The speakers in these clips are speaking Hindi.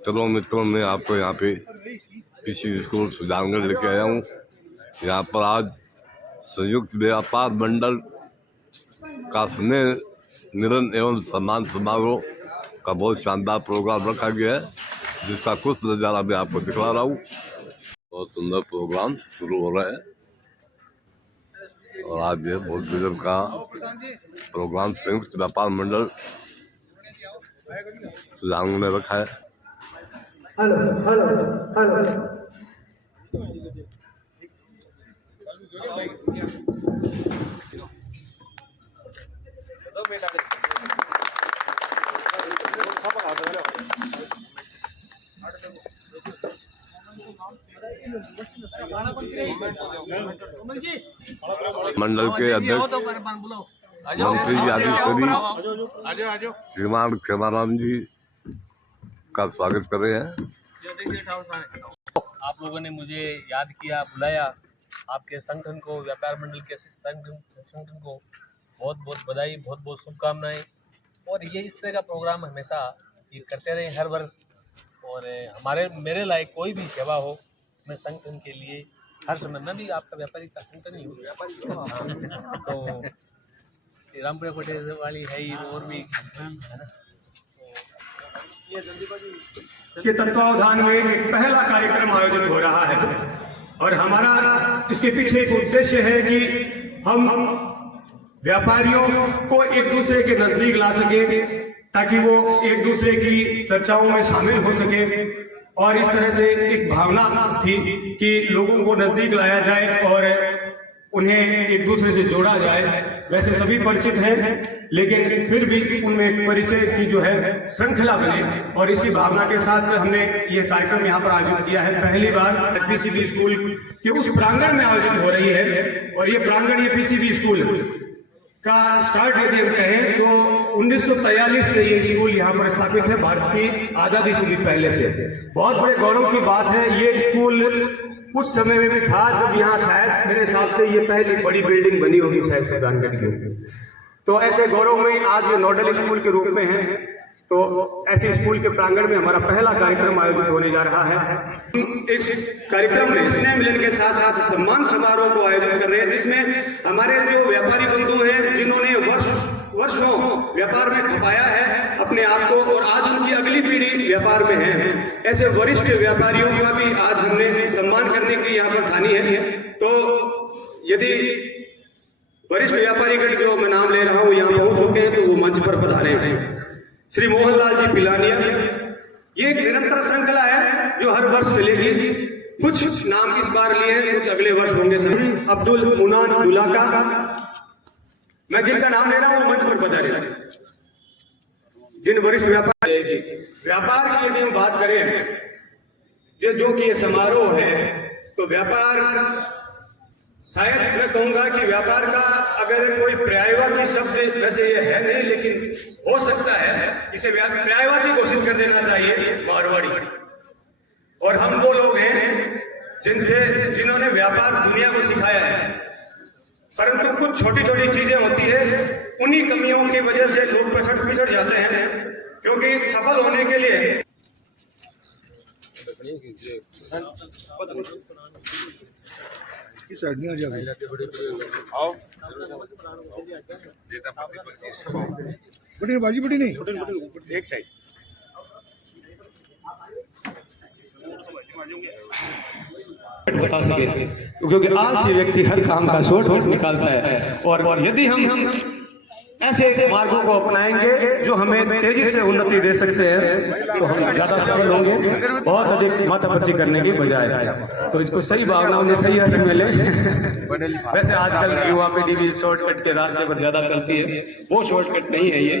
चलो मित्रों, मैं आपको यहाँ पे पीसी स्कूल सुजानगढ़ लेके आया हूँ। यहाँ पर आज संयुक्त व्यापार मंडल का स्नेह मिलन एवं सम्मान समारोह का बहुत शानदार प्रोग्राम रखा गया है, जिसका कुछ नज़ारा मैं आपको दिखा रहा हूँ। बहुत सुंदर प्रोग्राम शुरू हो रहा है और आज ये बहुत गजब का प्रोग्राम संयुक्त व्यापार मंडल सुजानगढ़ ने रखा है। Hello hello hello. मंडल के अध्यक्ष मंत्री श्रीमान खेमाराम जी का स्वागत कर रहे हैं। आप लोगों ने मुझे याद किया, बुलाया। आपके संगठन को, व्यापार मंडल के संगठन को बहुत बहुत बधाई, बहुत बहुत शुभकामनाएं। और ये इस तरह का प्रोग्राम हमेशा ये करते रहे हर वर्ष। और मेरे लायक कोई भी सेवा हो, मैं संगठन के लिए हर समय, मैं भी आपका व्यापारी का संगठन ही हूँ। तो रामपुरा कोटे वाली है ही, और भी है ना। के तत्वावधान में एक पहला कार्यक्रम आयोजित हो रहा है और हमारा इसके पीछे एक उद्देश्य है कि हम व्यापारियों को एक दूसरे के नजदीक ला सके, ताकि वो एक दूसरे की चर्चाओं में शामिल हो सके। और इस तरह से एक भावना थी कि लोगों को नजदीक लाया जाए और उन्हें एक दूसरे से जोड़ा जाए। वैसे सभी परिचित हैं, लेकिन फिर भी उनमें एक परिचय की जो है श्रृंखला बने, और इसी भावना के साथ हमने ये कार्यक्रम यहाँ पर आयोजित किया है। पहली बार पीसीबी स्कूल के उस प्रांगण में आयोजित हो रही है। और ये प्रांगण, ये पीसीबी स्कूल का स्टार्ट यदि हम कहें तो 1943 से ये स्कूल यहाँ पर स्थापित है, भारत की आजादी से भी पहले से। बहुत बड़े गौरव की बात है। ये स्कूल उस समय में भी था जब यहाँ शायद मेरे हिसाब से ये पहली बड़ी बिल्डिंग बनी होगी शायद सुजानगढ़ की। तो ऐसे गौरव में आज ये नोडल स्कूल के रूप में है। तो ऐसे स्कूल के प्रांगण में हमारा पहला कार्यक्रम आयोजित होने जा रहा है। इस कार्यक्रम में स्नेह मिलन के साथ साथ सम्मान समारोह को आयोजित कर रहे हैं, जिसमें हमारे जो व्यापारी बंधु हैं, जिन्होंने वर्षों व्यापार में खपाया है अपने आप को, और आज उनकी अगली पीढ़ी व्यापार में है, ऐसे वरिष्ठ व्यापारियों का भी आज हमने सम्मान करने की यहाँ पर ठानी है। तो यदि वरिष्ठ व्यापारी गण जो मैं नाम ले रहा हूँ यहाँ पहुंच चुके हैं, तो वो मंच पर पधारे हैं। श्री मोहनलाल जी पिलानिया। ये एक निरंतर श्रृंखला है जो हर वर्ष चलेगी। कुछ नाम इस बार लिए हैं, कुछ अगले वर्ष होंगे। सभी अब्दुल मुनान दुलाका, मैं जिनका नाम ले रहा हूँ मंच पर पधारे। जिन वरिष्ठ व्यापार की यदि हम बात करें, जो कि ये समारोह है, तो व्यापार शायद मैं कहूंगा कि व्यापार का अगर कोई पर्यायवाची शब्द, वैसे ये है नहीं, लेकिन हो सकता है इसे पर्यायवाची घोषित कर देना चाहिए, मारवाड़ी। और हम वो लोग हैं जिन्होंने व्यापार दुनिया को सिखाया है, परंतु कुछ छोटी छोटी चीजें होती है, उन्हीं कमियों की वजह से लोग पिछड़ जाते हैं। क्योंकि सफल होने के लिए आओ बाजी बड़ी नहीं, एक साइड बता सके, क्योंकि आलसी व्यक्ति हर काम का शॉर्टकट निकालता है। और यदि हम ऐसे मार्गों को अपनाएंगे जो हमें तेजी से उन्नति दे सकते हैं, तो हम ज्यादा सफल होंगे, बहुत अधिक माथापच्ची करने की बजाय। तो इसको सही भावनाओं में सही अर्थ में ले। वैसे आजकल युवा पीढ़ी भी शॉर्टकट के रास्ते पर ज्यादा चलती है, वो शॉर्टकट नहीं है ये।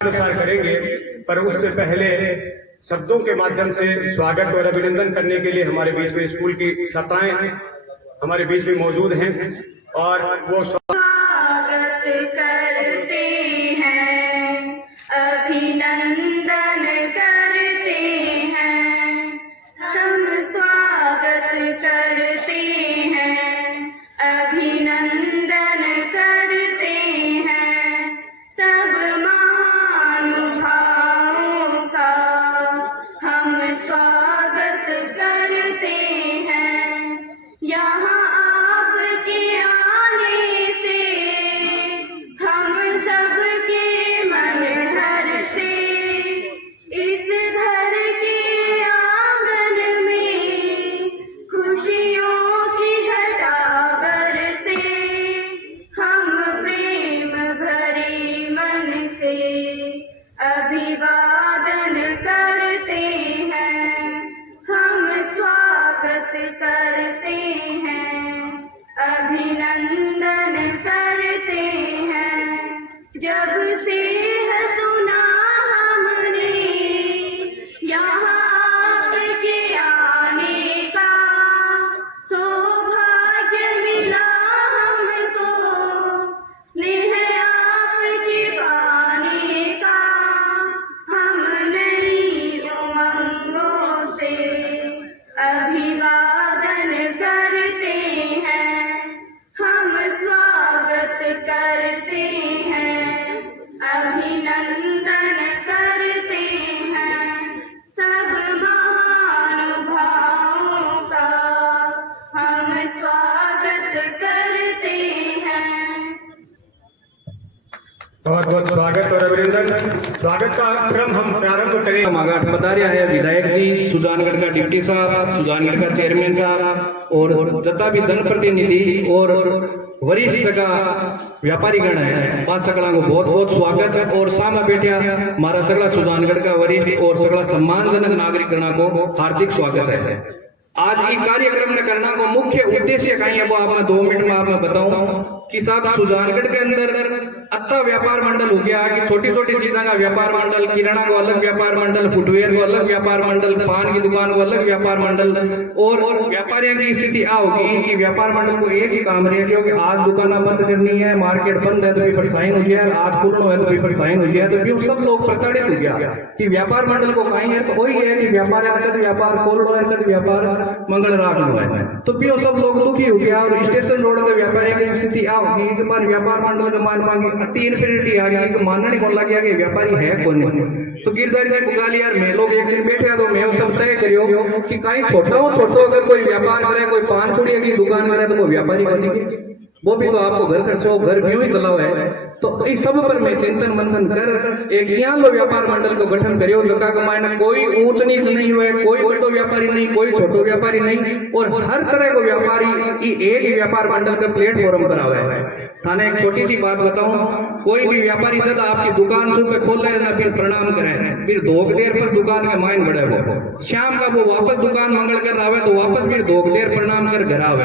अनुसार करेंगे, पर उससे पहले शब्दों के माध्यम से स्वागत और अभिनंदन करने के लिए हमारे बीच में स्कूल की छात्राएं हमारे बीच में मौजूद हैं और वो स्वागत करते हैं, अभिनंदन करते हैं, हम स्वागत करते हैं, अभिनंदन करते हैं, सब महानुभावों का हम स्वागत करते हैं। यहाँ आपके आने से हम सबके मन हर से इस घर के आंगन में खुशियों की घटा बरसे, हम प्रेम भरे मन से अभिवादन करते हैं, हम स्वागत करते हैं, अभिनंदन करते हैं। जब से है सुना हमने यहाँ आपके आने का, सौभाग्य मिला हमको स्नेह आपके पाने का। हम नई उमंगों से अभिवादन करते हैं, हम स्वागत करते हैं, अभिनंदन करते हैं, सब महानुभावों का हम स्वागत करते हैं। बहुत बहुत स्वागत और अभिनंदन। स्वागत का क्रम हम प्रारंभ करें। मागाठ बता रहा है विधायक जी, सुजानगढ़ का डिप्टी साहब, सुजानगढ़ का चेयरमैन साहब और जितना भी जनप्रतिनिधि और वरिष्ठ का व्यापारी गण है, बात सकला को बहुत बहुत स्वागत है। और सामने बैठे हमारा सगला सुजानगढ़ का वरिष्ठ और सगला सम्मानजनक नागरिक गणा को हार्दिक स्वागत है। आज ये कार्यक्रम न करना को मुख्य उद्देश्य कहीं है वो आप मैं 2 मिनट में आप मैं बताऊं कि साहब सुजानगढ़ के अंदर अत्ता व्यापार मंडल हो गया कि छोटी छोटी चीजों का व्यापार मंडल, किराना को अलग व्यापार मंडल, फुटवेयर को अलग व्यापार मंडल, पान की दुकान को अलग व्यापार मंडल। और व्यापारियों की स्थिति आ होगी कि व्यापार मंडल को एक ही काम रहे, क्योंकि आज दुकाना बंद करनी है, मार्केट बंद है तो पेपर साइन हो गया, आज पूर्ण है तो पेपर साइन हो गया, तो क्यों सब लोग प्रताड़ित हो गया कि व्यापार मंडल को कहीं है तो वही है कि व्यापार व्यापार खोल रहा है, व्यापार मंगल राग है, तो क्यों सब लोग दुखी हो गया। और स्टेशन रोड के व्यापारियों की स्थिति आ होगी कि व्यापार मंडल के मान मांगी अति इन्फिनिटी आ गया कि मानना नहीं लग गया कि व्यापारी है कौन। तो गिरदारी ने बुला लिया, मैं लोग एक दिन बैठे तो मैं सब तय करियो कि कहीं छोटा हो छोटो अगर कोई व्यापार करे, कोई पान पुड़िया की दुकान करे तो कोई व्यापारी बनेगी, वो भी तो आपको घर खर्चो घर भी ही चलाओ है। तो इस सब पर मैं चिंतन मंथन कर एक यहाँ लो व्यापार मंडल को गठन करियो, जगह का मायना कोई ऊंच नीच नहीं हुए, कोई बड़ो व्यापारी नहीं, कोई छोटो व्यापारी नहीं, और हर तरह को व्यापारी एक ही व्यापार मंडल का प्लेटफॉर्म पर आवे है। थाने एक छोटी सी बात बताऊं, कोई भी व्यापारी जब आपकी दुकान सुबह खोल रहे ना फिर प्रणाम करे, फिर 2 देर पर दुकान का माइन बढ़े, वो शाम का वो वापस दुकान मंगल कर आवे तो वापस फिर 2 देर प्रणाम कर घर आवे।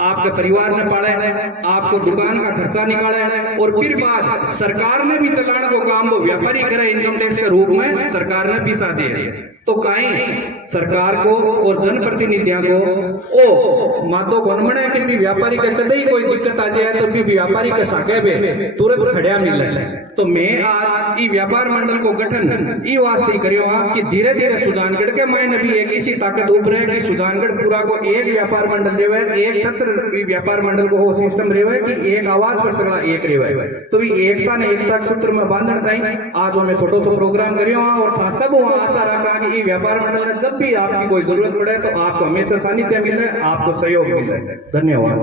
आपके परिवार ने पाले है, आपको दुकान का खर्चा निकाले है, और फिर बात सरकार ने भी चलाने को काम वो व्यापारी करे इनकम टैक्स के रूप में सरकार ने पीसा दिए। तो कहीं सरकार को और जनप्रतिनिधियों को ओ मातो बनमणे कि भी व्यापारी के कदे ही कोई दिक्कत आ जाए तो भी व्यापारी के साके में तुरंत खड़िया मिले। तो मैं आज ई व्यापार मंडल को गठन ई वास्ते करियो कि धीरे धीरे सुजानगढ़ के मायने भी एक ऐसी ताकत उभरे कि सुजानगढ़ पूरा को एक व्यापार मंडल रेवे, एक छत्र व्यापार मंडल को वो सिस्टम रेवे कि एक आवाज पर सगला एक रेवे। तो एकता ने एकता सूत्र में बांधन कहीं आज मैं छोटो सो प्रोग्राम करियो और सब आशा रखा कि व्यापार मंडल में जब भी आपकी कोई जरूरत पड़े तो आपको हमेशा सानिध्य मिले, आपको सहयोग मिले। धन्यवाद,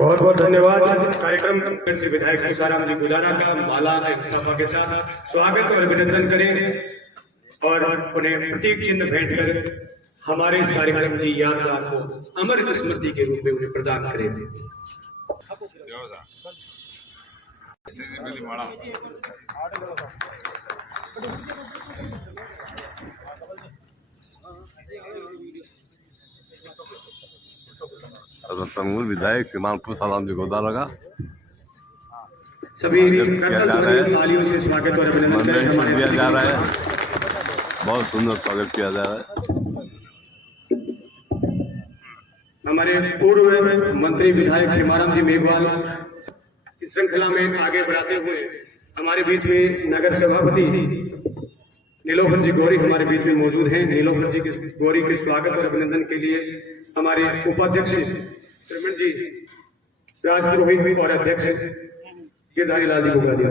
बहुत बहुत धन्यवाद। कार्यक्रम से विधायक तुषाराम जी गुजारा का माला सभा के साथ स्वागत और अभिनंदन करेंगे और उन्हें प्रतीक चिन्ह भेंट कर हमारे इस कार्यक्रम की यात्रा को अमर स्मृति के रूप में उन्हें प्रदान करेंगे। तंगुल विधायक श्रीमान तुषाराम जी गोदारा का सभी स्वागत किया जा रहा है। तालियों से स्वागत और अभिनंदन करें मंदिर हमारे दिया जा रहा है, बहुत सुंदर स्वागत किया जा रहा है। हमारे पूर्व मंत्री विधायक खेमाराम जी मेघवाल इस श्रृंखला में आगे बढ़ाते हुए हमारे बीच में नगर सभापति नीलोफर जी गौरी हमारे बीच में मौजूद हैं। नीलोफर जी के गौरी के स्वागत और अभिनंदन के लिए हमारे उपाध्यक्ष श्रीमन जी राजपुरोहित और अध्यक्ष गिरधारी लाल जी बुला दिया।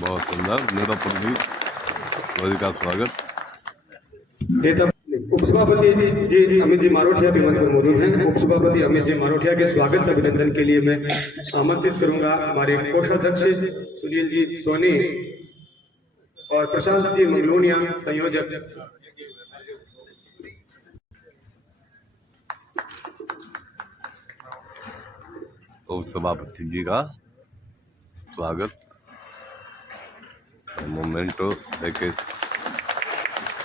बहुत सुंदर नीलोफर जी गौरी का स्वागत। उपसभापति जी अमित जी मारोठिया के मंच पर मौजूद हैं। उपसभापति अमित जी मारोठिया के स्वागत अभिनंदन के लिए मैं आमंत्रित करूंगा हमारे कोषाध्यक्ष सुनील जी सोनी और प्रशांत जी मंगलोनिया संयोजक। उपसभापति जी का स्वागत मोमेंटो लेके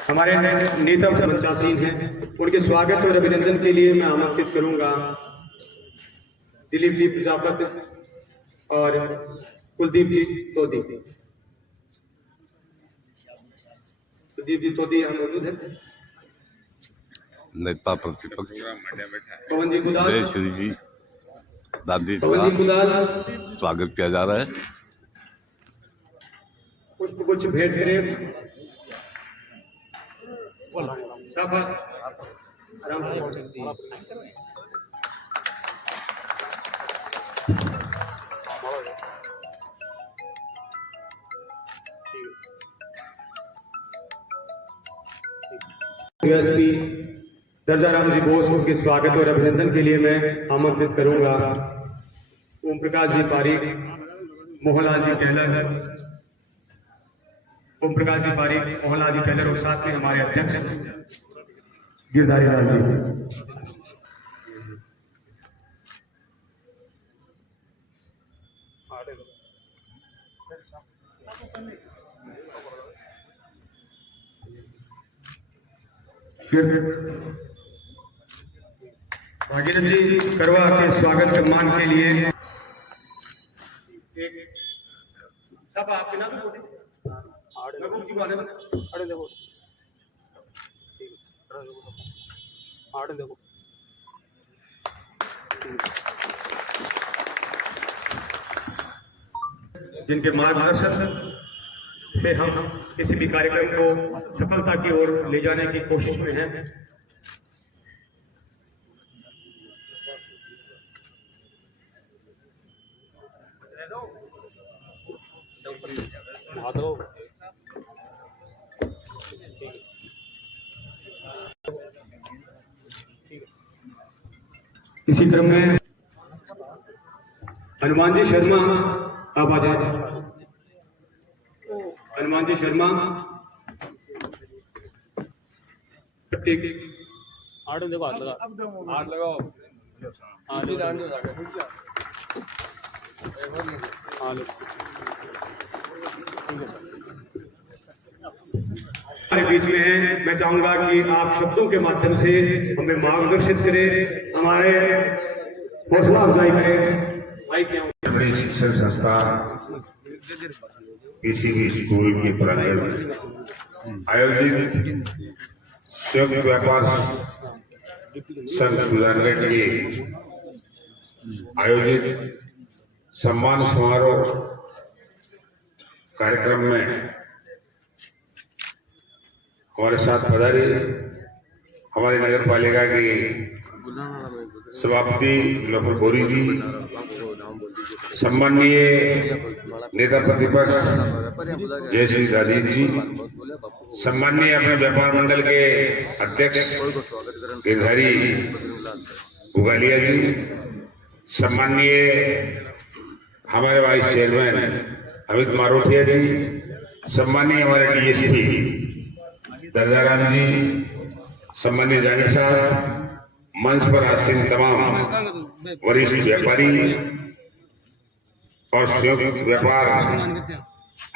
हमारे नेता मंचासीन हैं, उनके स्वागत और अभिनंदन के लिए मैं आमंत्रित करूंगा दिलीप जी प्रजापति और कुलदीप जी तोदी। कुलदीप जी तोदी यहाँ मौजूद है। नेता प्रतिपक्ष पवन जी कुदाल, जय श्री जी दादी पवन जी कुदाल स्वागत किया जा रहा है। पुष्प गुच्छ भेंट करें। सफा डीएसपी दर्जाराम जी बोस के स्वागत और अभिनंदन के लिए मैं आमंत्रित करूंगा ओम प्रकाश जी पारीक, मोहनलाल जी टेलर, ओम प्रकाश जी पारीक, मोहनलाल जी टेलर और साथ में हमारे अध्यक्ष गिरधारी लाल जी। भागीरथ जी करवा के स्वागत सम्मान के लिए सब आपके नाम महबूब जी वाले जिनके मार्गदर्शन से हम किसी भी कार्यक्रम को सफलता की ओर ले जाने की कोशिश में हैं। इसी क्रम में हनुमान जी शर्मा आप आ जाए। हनुमान जी शर्मा देखो हाथ लगाओ हमारे बीच में हैं। मैं चाहूंगा कि आप शब्दों के माध्यम से हमें मार्गदर्शित करें, हमारे हौसला अफजाई करें। भाई क्या अपनी शिक्षण संस्था किसी भी स्कूल के प्रांगण में आयोजित संयुक्त व्यापार संघ सुजानगढ़ के आयोजित सम्मान समारोह कार्यक्रम में हमारे साथ पधारे हमारी नगर पालिका के सभापति नीलोफर गौरी जी, सम्माननीय नेता प्रतिपक्ष जय श्री दादी जी, सम्माननीय अपने व्यापार मंडल के अध्यक्ष गिरधारी बुगालिया जी, सम्माननीय हमारे वाइस चेयरमैन अमित मारोठिया जी, सम्माननीय हमारे डीएसपी दर्जाराम जी, सम्मानित जाहिर साहब, मंच पर आसीन तमाम वरिष्ठ व्यापारी और संयुक्त व्यापार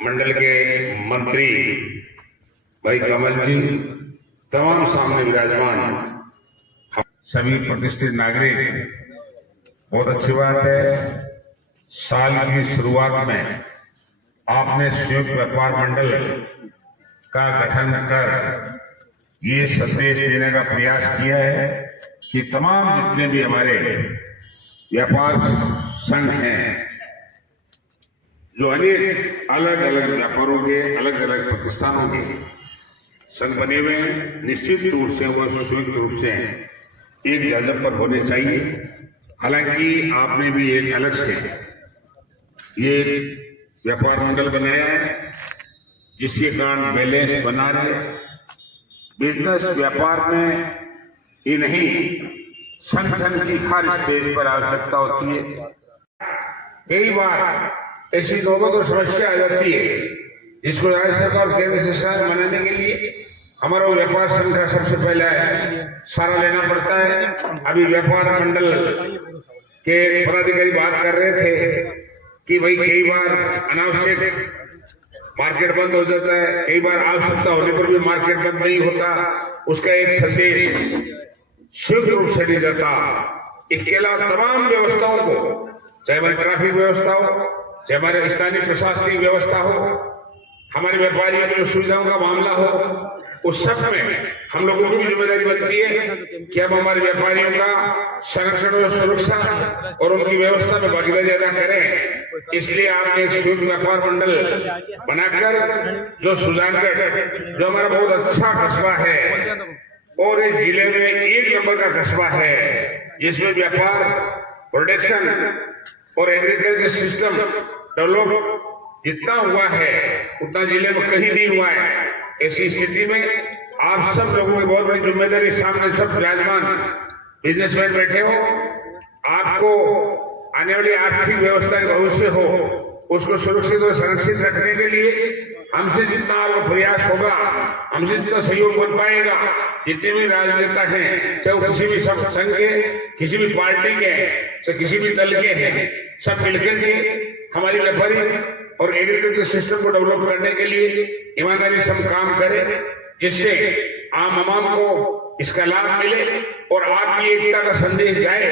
मंडल के मंत्री भाई कमल जी, तमाम सामने विराजमान सभी प्रतिष्ठित नागरिक, बहुत अच्छी बात है। साल की शुरुआत में आपने संयुक्त व्यापार मंडल का गठन कर ये संदेश देने का प्रयास किया है कि तमाम जितने भी हमारे व्यापार संघ हैं, जो अनेक अलग अलग व्यापारों के अलग अलग प्रतिष्ठानों के संघ बने हुए हैं, निश्चित रूप से वह संयुक्त रूप से एक जगह पर होने चाहिए। हालांकि आपने भी एक अलग से ये व्यापार मंडल बनाया है, जिसके कारण बैलेंस बना रहे। बिजनेस व्यापार में ही नहीं, संगठन की हर स्टेज पर आवश्यकता होती है। कई बार ऐसी नौबत और समस्या आ जाती है, जिसको राज्य सरकार और केंद्र सरकार मनाने के लिए हमारा व्यापार संघ का सबसे पहले सारा लेना पड़ता है। अभी व्यापार मंडल के पदाधिकारी बात कर रहे थे कि भाई कई बार अनावश्यक मार्केट बंद हो जाता है, कई बार आवश्यकता होने पर भी मार्केट बंद नहीं होता। उसका एक संदेश शुद्ध रूप से नहीं जाता। इसके अलावा तमाम व्यवस्थाओं को, चाहे हमारी ट्रैफिक व्यवस्था हो, चाहे हमारे स्थानीय प्रशासनिक व्यवस्था हो, हमारे व्यापारियों की सुविधाओं का मामला हो, उस सब में हम लोगों की भी जिम्मेदारी बनती है कि हम हमारे व्यापारियों का संरक्षण और सुरक्षा और उनकी व्यवस्था में भागीदारी अदा करें। इसलिए आपने एक संयुक्त व्यापार मंडल बनाकर जो सुजानगढ़, जो हमारा बहुत अच्छा कस्बा है और इस जिले में एक नंबर का कस्बा है, जिसमें व्यापार, प्रोडक्शन और एग्रीकल्चर सिस्टम डेवलप जितना हुआ है उतना जिले में कहीं नहीं हुआ है। ऐसी स्थिति में आप सब लोगों की बहुत बड़ी जिम्मेदारी, सामने सब विराजमान बिजनेसमैन बैठे हो, आपको आने वाली आर्थिक व्यवस्था का भविष्य हो, उसको सुरक्षित और संरक्षित रखने के लिए हमसे जितना आपका प्रयास होगा, हमसे जितना सहयोग बन पाएगा, जितने भी राजनेता हैं, चाहे वो किसी भी संघ के, किसी भी पार्टी के, चाहे किसी भी दल के हैं, सब मिलकर के हमारी व्यापारी और एग्रीकल्चर सिस्टम को डेवलप करने के लिए ईमानदारी से हम काम करें, जिससे आम आवाम को इसका लाभ मिले और आपकी एकता का संदेश जाए,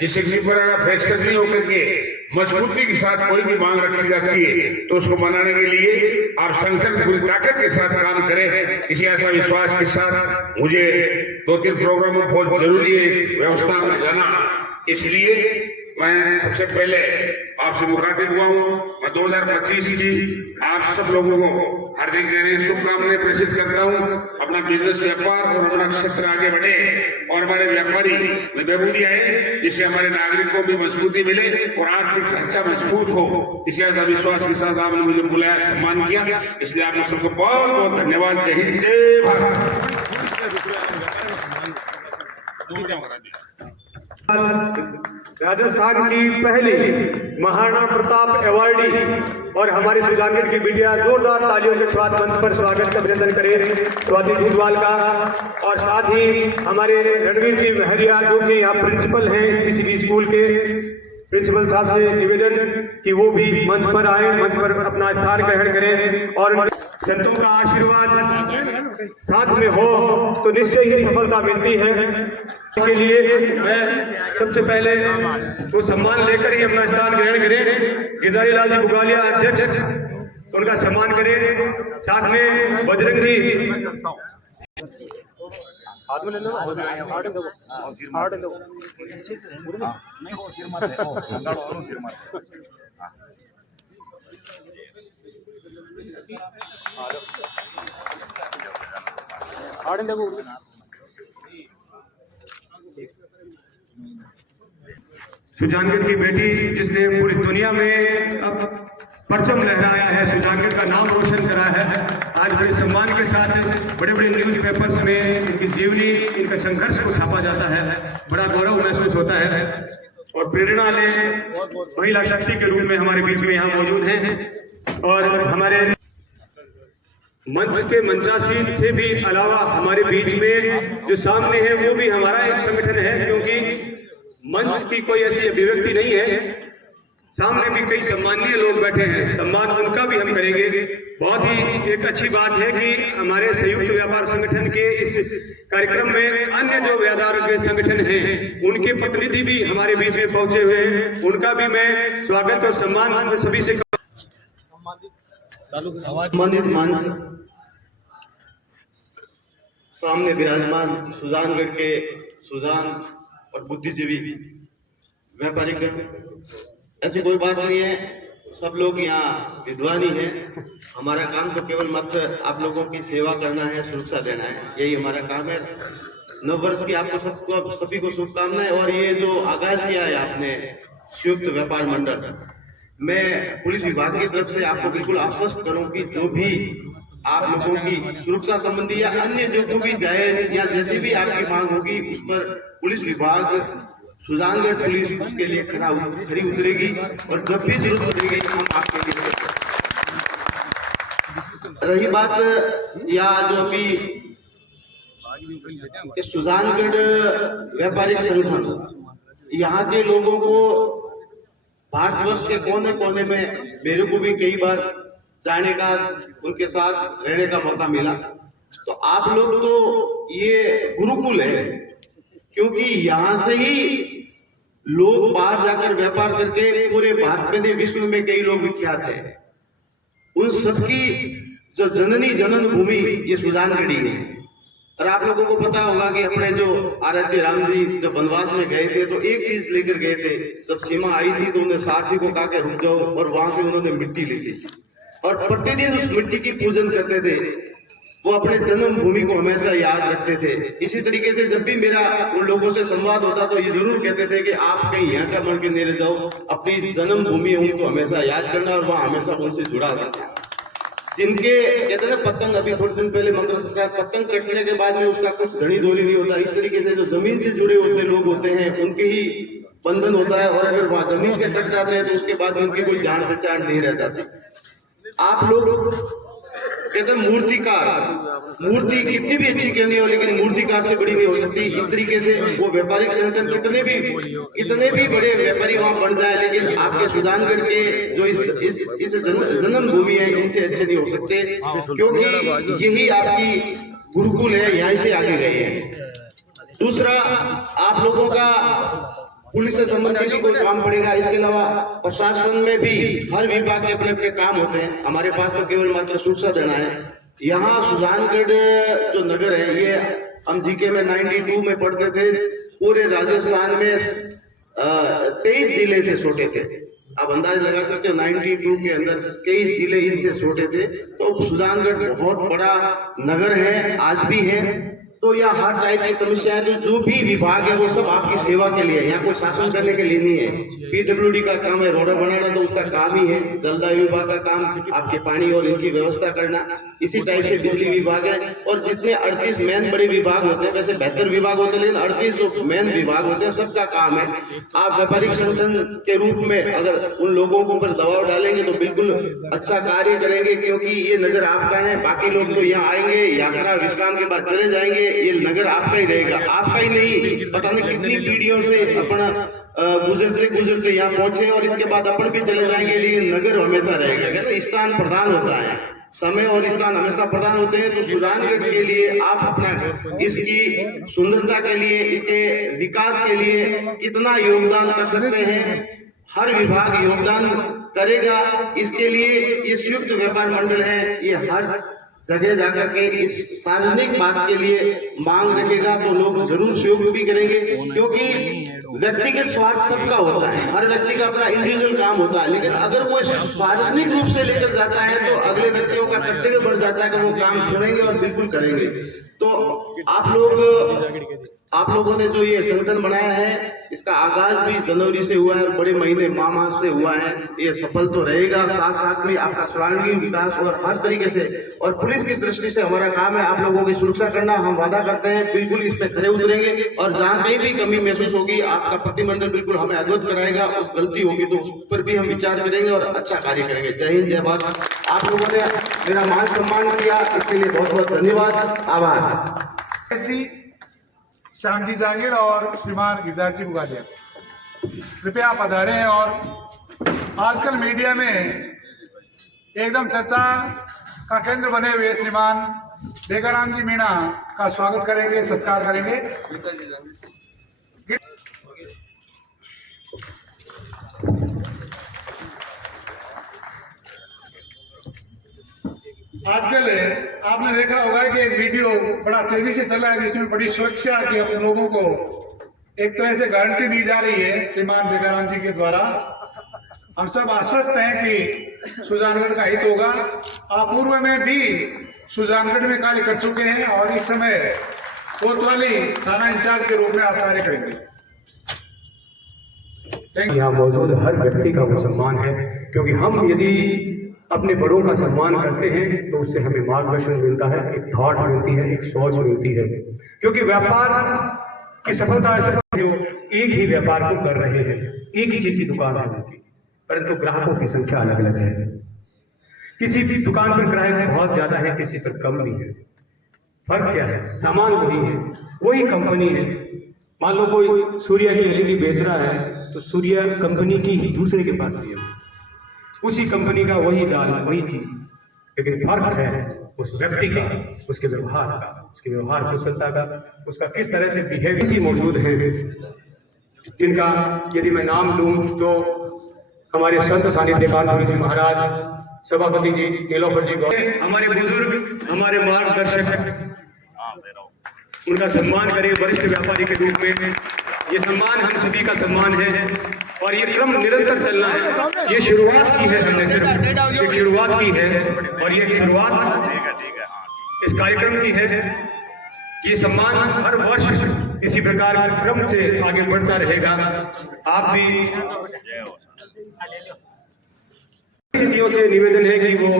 जिससे किसी प्रकार का फ्रैक्चर नहीं होकर के मजबूती के साथ कोई भी मांग रखी जाती है तो उसको मनाने के लिए आप संगठन पूरी ताकत के साथ काम करें। इसी ऐसा विश्वास के साथ मुझे 2-3 प्रोग्रामों को बहुत जरूरी है व्यवस्था में जाना, इसलिए मैं सबसे पहले आपसे मुखातिब हुआ हूँ। मैं 2025 की आप सब लोगों को हार्दिक शुभकामनाएं प्रेषित करता हूँ। अपना बिजनेस व्यापार और अपना क्षेत्र आगे बढ़े और हमारे व्यापारी में बेबूदी आए, जिससे हमारे नागरिकों को मजबूती मिले और आर्थिक ढांचा मजबूत हो। इसी ऐसा विश्वास के साथ आपने मुझे बुलाया, सम्मान किया, इसलिए आप सबको बहुत बहुत धन्यवाद। जय हिंद, जय भारत। राजस्थान की पहली महाराणा प्रताप अवार्डी और हमारी सुजानगढ़ की बिटिया जोरदार तालियों के साथ मंच पर स्वागत का अभिनंदन करें स्वाति दूधवाल का। और साथ ही हमारे रणवीर जी महरिया, जो कि यहाँ प्रिंसिपल हैं किसी स्कूल के, प्रिंसिपल साहब से निवेदन कि वो भी मंच पर आए, मंच पर अपना स्थान ग्रहण करें और संतों का आशीर्वाद साथ में हो तो निश्चय ही सफलता मिलती है। के लिए मैं सबसे पहले वो सम्मान लेकर ही अपना स्थान ग्रहण करें। गिरधारी लाल जी बुगालिया अध्यक्ष, उनका सम्मान करें। साथ में बजरंगी सुजानगढ़ की बेटी जिसने पूरी दुनिया में अब परचम लहराया है, सुजानगढ़ का नाम रोशन करा है, आज बड़े सम्मान के साथ बड़े बड़े न्यूज़पेपर्स में इनकी जीवनी, इनका संघर्ष को छापा जाता है। बड़ा गौरव महसूस होता है और प्रेरणा ले महिला शक्ति के रूप में हमारे बीच में यहाँ मौजूद हैं। और हमारे मंच के मंचासीन से भी अलावा हमारे बीच में जो सामने है वो भी हमारा एक संगठन है, क्योंकि मंच की कोई ऐसी अभिव्यक्ति नहीं है। सामने भी कई सम्मानीय लोग बैठे हैं, सम्मान उनका भी हम करेंगे। बहुत ही एक अच्छी बात है कि हमारे संयुक्त व्यापार संगठन के इस कार्यक्रम में अन्य जो व्यापार के संगठन हैं उनके प्रतिनिधि भी हमारे बीच में पहुंचे हुए हैं, उनका भी मैं स्वागत और सम्मान सभी से सम्मानित मंच सामने विराजमान सुजानगढ़ के सुजान और बुद्धिजीवी व्यापारिक, ऐसी कोई बात नहीं है, सब लोग यहाँ विद्वान ही हैं। हमारा काम तो केवल मात्र आप लोगों की सेवा करना है, सुरक्षा देना है, यही हमारा काम है। नव वर्ष की आपको सबको सभी को शुभकामनाएं। और ये जो आगाज किया है आपने संयुक्त व्यापार मंडल, मैं पुलिस विभाग की तरफ से आपको बिल्कुल आश्वस्त करूं कि जो भी आप लोगों की सुरक्षा संबंधी या अन्य जो भी जायज या जैसी भी आपकी मांग होगी उस पर पुलिस विभाग, सुजानगढ़ पुलिस उसके लिए खरी उतरेगी और जब भी जरूरत पड़ेगी हम आपके लिए। रही बात या जो भी सुजानगढ़ व्यापारिक संगठन, यहाँ के लोगों को भारतवर्ष के कोने कोने में मेरे को भी कई बार जाने का, उनके साथ रहने का मौका मिला। तो आप लोग तो ये गुरुकुल है, क्योंकि यहाँ से ही लोग बाहर जाकर व्यापार करके पूरे भारत में, विश्व में कई लोग विख्यात हैं। उन सबकी जो जननी जनन भूमि ये सुजानगढ़ी है। और आप लोगों को पता होगा कि अपने जो आराध्य राम जी जब वनवास में गए थे तो एक चीज लेकर गए थे, जब सीमा आई थी तो उन्हें सारथी को कहा कि रुक जाओ, और वहां से उन्होंने मिट्टी ली थी और प्रतिदिन उस मिट्टी की पूजन करते थे। वो अपने जन्म भूमि को हमेशा याद रखते थे। इसी तरीके से जब भी मेरा उन लोगों से संवाद होता तो ये जरूर कहते थे कि आप कहीं यहाँ का मन के नहीं रह जाओ, अपनी जन्म भूमि उनको हमेशा याद करना और वहाँ हमेशा उनसे जुड़ा रहना। जिनके कहते हैं पतंग, अभी थोड़े दिन पहले मकर संक्रांति, पतंग कटने के बाद में उसका कुछ धनी धोनी नहीं होता। इस तरीके से जो जमीन से जुड़े होते लोग होते हैं उनके ही बंधन होता है, और अगर वहां जमीन से कट जाते हैं तो उसके बाद उनकी कोई जान पहचान नहीं रह जाती। आप लोग कहते हैं मूर्ति कितनी भी अच्छी कहनी हो लेकिन मूर्तिकार से बड़ी नहीं हो सकती। इस तरीके से वो व्यापारिक संगठन कितने भी बड़े व्यापारी वहां बन जाए, लेकिन आपके सुजानगढ़ के जो इस जन्म भूमि है इनसे अच्छे नहीं हो सकते, क्योंकि यही आपकी गुरुकुल है, यहीं से आगे गए हैं। दूसरा, आप लोगों का पुलिस से संबंधित भी कोई काम पड़ेगा, इसके अलावा प्रशासन में भी हर विभाग के अपने अपने काम होते हैं। हमारे पास तो केवल मात्र सुरक्षा देना है। यहाँ सुजानगढ़ जो नगर है, ये हम जीके में 92 में पढ़ते थे, पूरे राजस्थान में 23 जिले से छोटे थे। आप अंदाज लगा सकते हो 92 के अंदर 23 जिले इनसे छोटे थे। तो सुजानगढ़ बहुत बड़ा नगर है, आज भी है। तो यह हर टाइप की समस्या है, जो भी विभाग है वो सब आपकी सेवा के लिए है, यहाँ कोई शासन करने के लिए नहीं है। पीडब्ल्यूडी का काम है रोड बनाना, तो उसका काम ही है। जलदायु विभाग का काम आपके पानी और इनकी व्यवस्था करना, इसी टाइप से बिजली विभाग है। और जितने 38 मेन बड़े विभाग होते हैं, वैसे 72 विभाग होते हैं, लेकिन 38 जो मेन विभाग होते हैं सबका काम है। आप व्यापारिक संगठन के रूप में अगर उन लोगों के ऊपर दबाव डालेंगे तो बिल्कुल अच्छा कार्य करेंगे, क्योंकि ये नगर आपका है। बाकी लोग तो यहाँ आएंगे, यात्रा विश्राम के बाद चले जाएंगे, ये नगर आपका ही रहेगा। आपका ही नहीं, पता नहीं कितनी पीढ़ियों से अपना गुजरते यहाँ पहुंचे और इसके बाद अपन भी चले जाएंगे, लेकिन नगर हमेशा रहेगा। कहते स्थान प्रदान होता है, समय और स्थान हमेशा प्रदान होते हैं। तो सुजानगढ़ के लिए आप अपना इसकी सुंदरता के लिए, इसके विकास के लिए कितना योगदान कर सकते हैं, हर विभाग योगदान करेगा। इसके लिए ये संयुक्त व्यापार मंडल है, ये हर जगह जाकर के इस सार्वजनिक बात के लिए मांग रखेगा तो लोग जरूर सहयोग भी करेंगे, क्योंकि व्यक्तिगत स्वार्थ सबका होता है, हर व्यक्ति का अपना इंडिविजुअल काम होता है। लेकिन अगर कोई सार्वजनिक रूप से लेकर जाता है तो अगले व्यक्तियों का कर्तव्य बढ़ जाता है कि वो काम सुनेंगे और बिल्कुल करेंगे। तो आप लोग आप लोगों ने जो ये संगठन बनाया है, इसका आगाज भी जनवरी से हुआ है और बड़े महीने माह से हुआ है। ये सफल तो रहेगा, साथ साथ में आपका सर्वांगीण विकास और हर तरीके से, और पुलिस की दृष्टि से हमारा काम है आप लोगों की सुरक्षा करना। हम वादा करते हैं बिल्कुल इस पे खरे उतरेंगे, और जहाँ कहीं भी कमी महसूस होगी आपका प्रतिमंडल बिल्कुल हमें अवगत कराएगा। उस गलती होगी तो उस पर भी हम विचार करेंगे और अच्छा कार्य करेंगे। जय हिंद, जय भारत। आप लोगों ने मेरा मान सम्मान किया, इसके लिए बहुत बहुत धन्यवाद, आभार। श्यामजी जागीर और श्रीमान गिरधार जी बुगालिया, कृपया पधारें। और आजकल मीडिया में एकदम चर्चा का केंद्र बने हुए श्रीमान बेगाराम जी मीणा का स्वागत करेंगे, सत्कार करेंगे। आजकल आपने देखा होगा कि एक वीडियो बड़ा तेजी से चला है जिसमें बड़ी सुरक्षा की हम लोगों को एक तरह से गारंटी दी जा रही है श्रीमान बेगाराम जी के द्वारा। हम सब आश्वस्त हैं कि सुजानगढ़ का हित होगा। आप पूर्व में भी सुजानगढ़ में कार्य कर चुके हैं और इस समय कोतवाली थाना इंचार्ज के रूप में आप कार्य करेंगे। यहाँ मौजूद हर व्यक्ति का वो सम्मान है, क्योंकि हम यदि अपने बड़ों का सम्मान करते हैं तो उससे हमें मार्गदर्शन मिलता है, एक थॉट मिलती है, एक सोच मिलती है। क्योंकि व्यापार की सफलता ऐसे जो एक ही व्यापार को कर रहे हैं, एक ही चीज की दुकान है उनकी, परंतु ग्राहकों की संख्या अलग अलग है। किसी भी दुकान पर ग्राहक बहुत ज्यादा है, किसी पर कम भी है। फर्क क्या है? सामान वही है, वही कंपनी है। मान लो कोई सूर्या की एलईडी बेच रहा है तो सूर्या कंपनी की ही दूसरे के पास भी है, उसी कंपनी का वही दाल, वही चीज, लेकिन फर्क है उस व्यक्ति का, उसके व्यवहार का, उसकी व्यवहार कुशलता का, उसका किस तरह से बिहेवियर की मौजूद है। जिनका यदि मैं नाम लूं तो हमारे संत सानिध्य कानपुरी जी महाराज, सभापति जी नीलोफर जी, हमारे बुजुर्ग, हमारे मार्गदर्शक, उनका सम्मान करें वरिष्ठ व्यापारी के रूप में। ये सम्मान हम सभी का सम्मान है और ये क्रम निरंतर चलना है। ये शुरुआत की है, हमने सिर्फ एक शुरुआत की है और ये शुरुआत इस कार्यक्रम की है। ये सम्मान हर वर्ष इसी प्रकार के क्रम से आगे बढ़ता रहेगा। आप भी अतिथियों से निवेदन है कि वो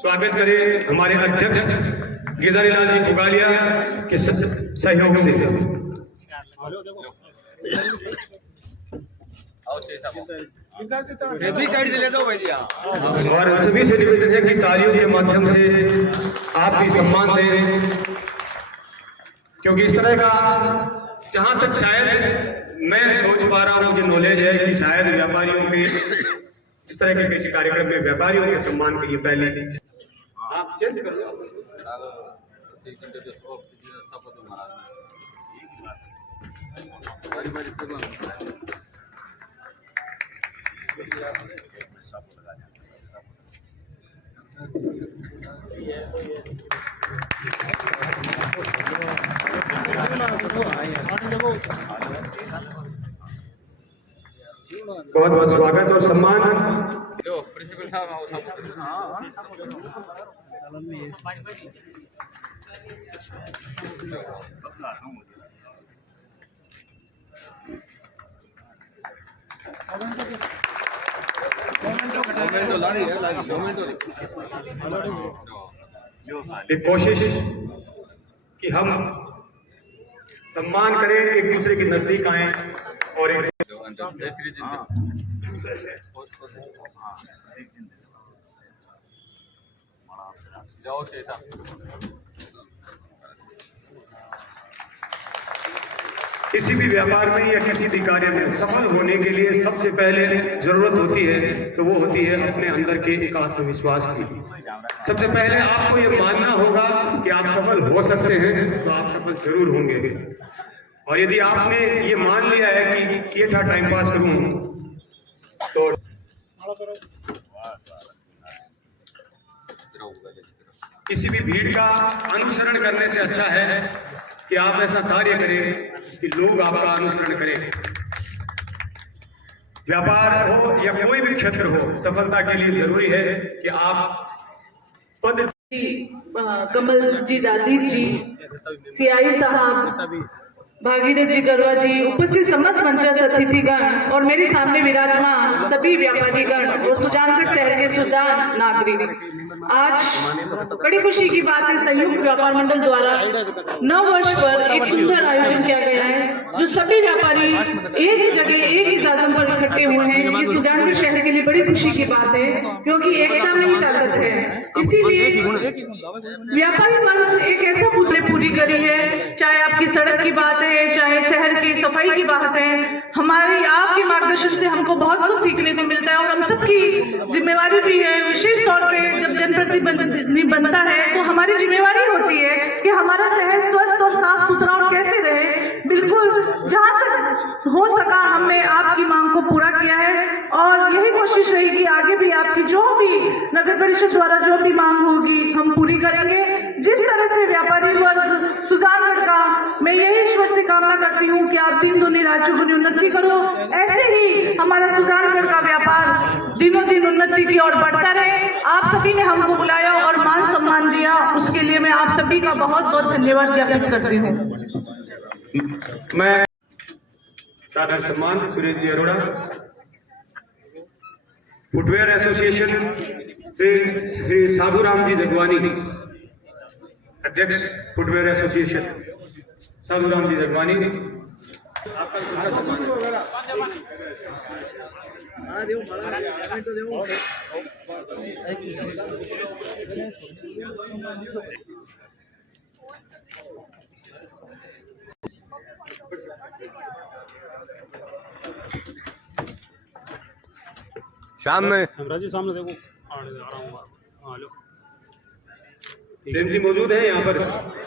स्वागत करें हमारे अध्यक्ष गिरधारीलाल जी बुगालिया के सहयोग से। और सभी से निवेदन है कि तालियों के माध्यम से आप भी सम्मान दें, क्योंकि इस तरह का जहां तक शायद मैं सोच पा रहा हूं, मुझे नॉलेज है कि शायद व्यापारियों के इस तरह के किसी कार्यक्रम में व्यापारियों के सम्मान के लिए पहले आप चेंज कर लो। बहुत बहुत स्वागत और सम्मान। प्रिंसिपल एक कोशिश कि हम सम्मान करें, एक दूसरे के नजदीक आए और एक किसी भी व्यापार में या किसी भी कार्य में सफल होने के लिए सबसे पहले जरूरत होती है तो वो होती है अपने अंदर के एक आत्मविश्वास की। सबसे पहले आपको ये मानना होगा कि आप सफल हो सकते हैं, तो आप सफल जरूर होंगे। और यदि आपने ये मान लिया है कि ये था टाइम पास करूं, तो किसी भी भीड़ का अनुसरण करने से अच्छा है कि आप ऐसा कार्य करें कि लोग आपका अनुसरण करें। व्यापार हो या कोई भी क्षेत्र हो, सफलता के लिए जरूरी है कि आप पद कमल जी दादी जी, सीआई साहब, भागीरथ जी गढ़वा जी, उपस्थित समस्त मंचस्थ अतिथिगण और मेरे सामने विराजमान सभी व्यापारीगण और सुजानगढ़ शहर के सुजान नागरिक, आज बड़ी खुशी की बात है, संयुक्त व्यापार मंडल द्वारा 9 वर्ष पर एक सुंदर आयोजन किया गया है, जो सभी व्यापारी एक ही जगह एक ही साधन पर इकट्ठे हुए हैं। ये सुजानगढ़ शहर के लिए बड़ी खुशी की बात है, क्योंकि एकता में ही ताकत है। इसीलिए व्यापारी वर्ग एक ऐसा मुद्दे पूरी करी है, चाहे आपकी सड़क की बात है, चाहे शहर की सफाई की बात है, हमारी आपके मार्गदर्शन से हमको बहुत कुछ सीखने को मिलता है और हम सबकी जिम्मेवारी भी है। विशेष तौर पे जब जनप्रतिनिधि बनता है तो हमारी जिम्मेवारी होती है कि हमारा शहर स्वस्थ और साफ सुथरा और कैसे रहे। बिल्कुल जहाँ तक हो सका हमने आपकी मांग को पूरा किया है और यही कोशिश रहेगी आगे भी, आपकी जो भी नगर परिषद द्वारा जो भी मांग होगी हम पूरी करेंगे। जिस तरह से व्यापारी वर्ग सुजानगढ़ का, मैं यही ईश्वर से कामना करती हूँ कि आप दिन दुनी रात चौगुनी उन्नति करो, ऐसे ही हमारा सुजानगढ़ का व्यापार दिनों दिन उन्नति की ओर बढ़ता रहे। आप सभी ने हमको बुलाया और मान सम्मान दिया, उसके लिए मैं आप सभी का बहुत बहुत धन्यवाद ज्ञापित करती हूँ। मैं सादर सम्मान सुरेश जी अरोड़ा, फुटवेयर एसोसिएशन से श्री साधुराम जी जगवानी, अध्यक्ष फुटवेयर एसोसिएशन साधुराम जी जगवानी। सामने राजी सामने देखो, आ रहा हूँ। हाँ लो, प्रेम जी मौजूद है यहाँ पर,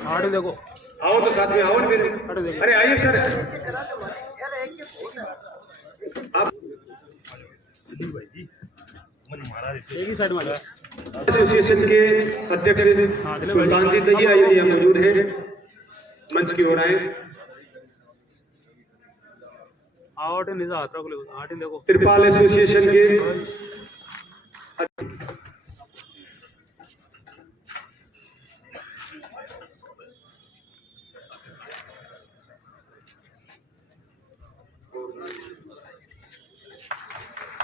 आड़े देखो, आओ तो साथ में आओ ना मेरे। अरे आइए सर, आप एक ही साइड में एसोसिएशन के अध्यक्ष सुल्तान जी दहिया यहाँ मौजूद है, मंच की ओर आए। आटे नहीं हाथ रख लो, आटे देखो, त्रिपाल एसोसिएशन के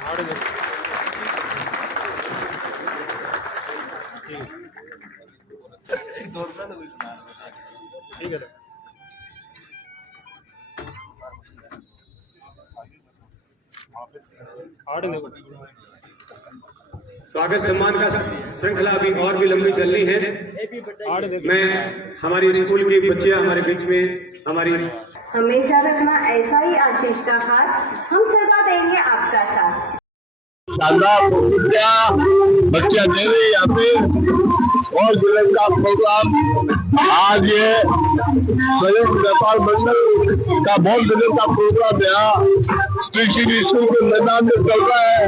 आटे देखो, ठीक है। स्वागत सम्मान का श्रृंखला अभी और भी लंबी चलनी है। मैं हमारी स्कूल के बच्चे हमारे बीच में, हमारी हमेशा रखना ऐसा ही आशीष का हाथ, हम सदा देंगे आपका साथ। शानदार बच्चा दे रही यहाँ पे और जिले का प्रोग्राम, आज ये संयुक्त व्यापार मंडल का बहुत दिनों का प्रोग्राम यहाँ कृषि स्कूल के मैदान में चल रहा है।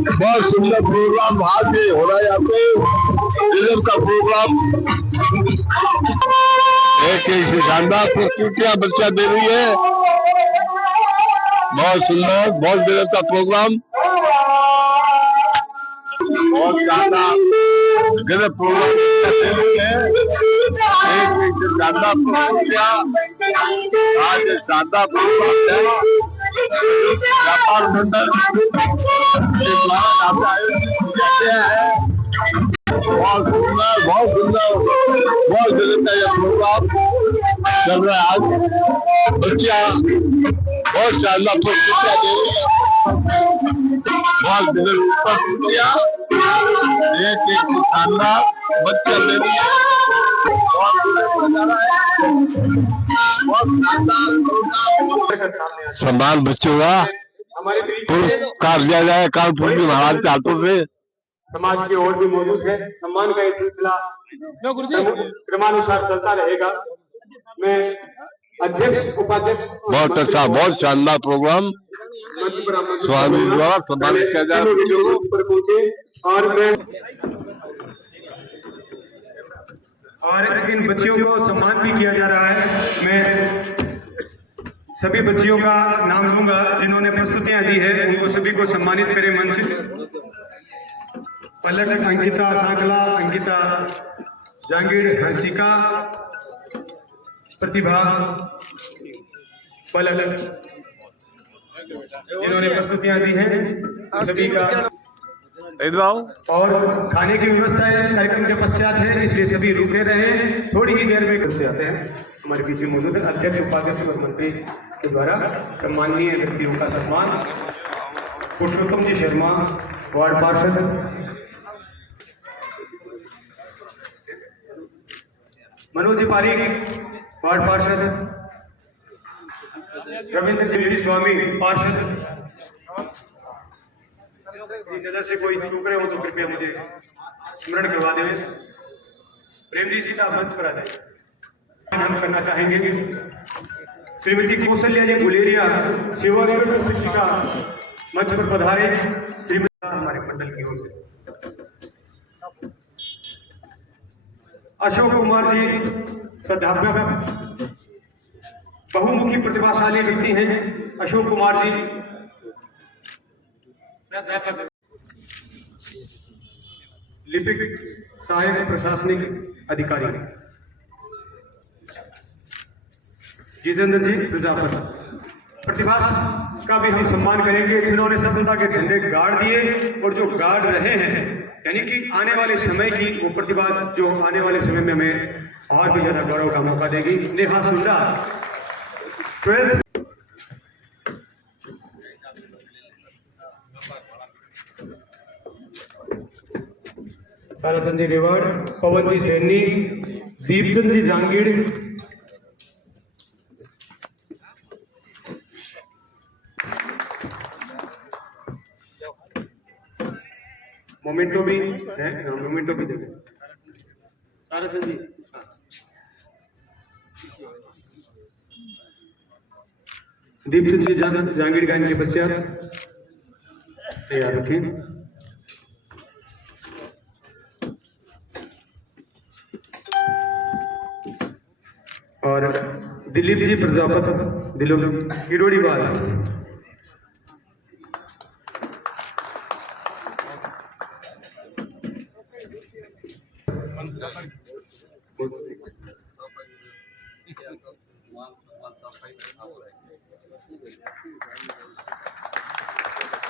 बहुत सुंदर प्रोग्राम आज ये हो रहा है यहाँ पे जिले का प्रोग्राम। एक शानदार प्रस्तुतियाँ बच्चा दे रही है, बहुत सुंदर, बहुत दिनों का प्रोग्राम, बहुत ज्यादा गलत प्रोग्राम ज्यादा प्रोग्राम आज ज्यादा प्रोग्राम व्यापार मंडल के द्वारा आयोजित किया गया है। बहुत सुंदर, बहुत सुंदर, बहुत गलत का यह प्रोग्राम चल रहा है। आज बच्चियां बहुत शानदार प्रस्तुतियां दे रही है, बहुत दिलचस्प प्रस्तुतियां, एक शानदार बच्चा दे रही है, सम्मान बच्चों का पुरस्कार दिया जाए कानपुर की महाराज के हाथों से। समाज की ओर भी मौजूद है। सम्मान का ये सिलसिला क्रमानुसार चलता रहेगा। मैं अध्यक्ष उपाध्यक्ष बहुत अच्छा, बहुत शानदार प्रोग्राम स्वामी द्वारा सम्मानित किया जाए और मैं और इन बच्चियों को सम्मान भी किया जा रहा है। मैं सभी बच्चियों का नाम लूंगा जिन्होंने प्रस्तुतियां दी है, उनको सभी को सम्मानित करें मंच से। पलक अंकिता सांकला, अंकिता जांगीर, हंसिका, प्रतिभा पलक इन्होंने प्रस्तुतियां दी हैं सभी का, इधर आओ। और खाने की व्यवस्था इस कार्यक्रम के पश्चात है, इसलिए सभी रुके रहे। थोड़ी ही देर में से आते हैं हमारे पीछे मौजूद है अध्यक्ष, उपाध्यक्ष और मंत्री के द्वारा सम्माननीय व्यक्तियों का सम्मान। पुरुषोत्तम जी शर्मा वार्ड पार्षद, मनोज जी पारीक वार्ड पार्षद, रविंद्र जी स्वामी पार्षद। नजर से कोई चूक रहे हो तो कृपया मुझे स्मरण करवा दें। प्रेम जी सीता मंच पर आ जाए। हम करना चाहेंगे श्रीमती कौशल्या जी गुलेरिया सेवानिवृत्त शिक्षिका मंच पर पधारे। श्रीमती हमारे मंडल की ओर से अशोक कुमार जी प्राध्यापक, बहुमुखी प्रतिभाशाली व्यक्ति हैं अशोक कुमार जी प्राध्यापक, लिपिक, सहायक प्रशासनिक अधिकारी। जितेंद्र जी प्रजापति प्रतिभा का भी हम सम्मान करेंगे, जिन्होंने सफलता के झंडे गाड़ दिए और जो गाड़ रहे हैं, यानी कि आने वाले समय की वो प्रतिभा जो आने वाले समय में हमें और भी ज्यादा गौरव का मौका देगी। नेहा सुंदरा 12th ताराचंद जी रेवाड़, पवन जी सैनी, दीपचंद जी जांगीड़, मोमेंटो भी है, मोमेंटो भी देंगे ताराचंद जी। दीपचंद जी जांगीड़ का इनके पश्चात तैयार रखें। और दिलीप जी प्रजापति दिलों किरोड़ी बाल,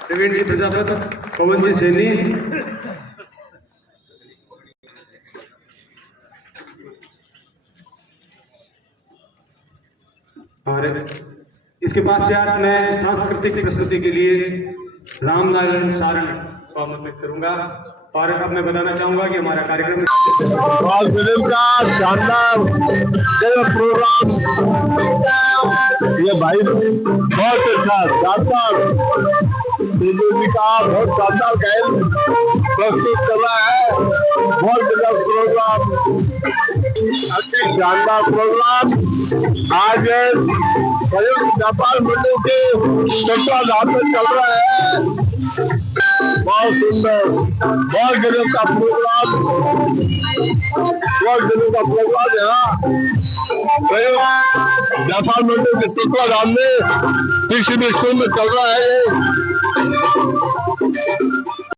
प्रवीण जी प्रजापति, पवन जी सैनी, और इसके पश्चात मैं सांस्कृतिक प्रस्तुति के लिए रामनारायण सारण को आमंत्रित करूंगा। और अब मैं बताना चाहूंगा कि हमारा कार्यक्रम का शानदार प्रोग्राम, ये भाई बहुत अच्छा शानदार जी का बहुत शानदार गायन प्रस्तुत कर रहा है। बहुत बड़ा प्रोग्राम, अति शानदार प्रोग्राम आज संयुक्त व्यापार मंडल के तत्वाधान में चल रहा है। बहुत सुंदर, बहुत दिनों का प्रोग्राम, बहुत दिनों का प्रोग्राम यहाँ व्यापार मंडल के तत्वाधान में किसी भी स्कूल में चल रहा है।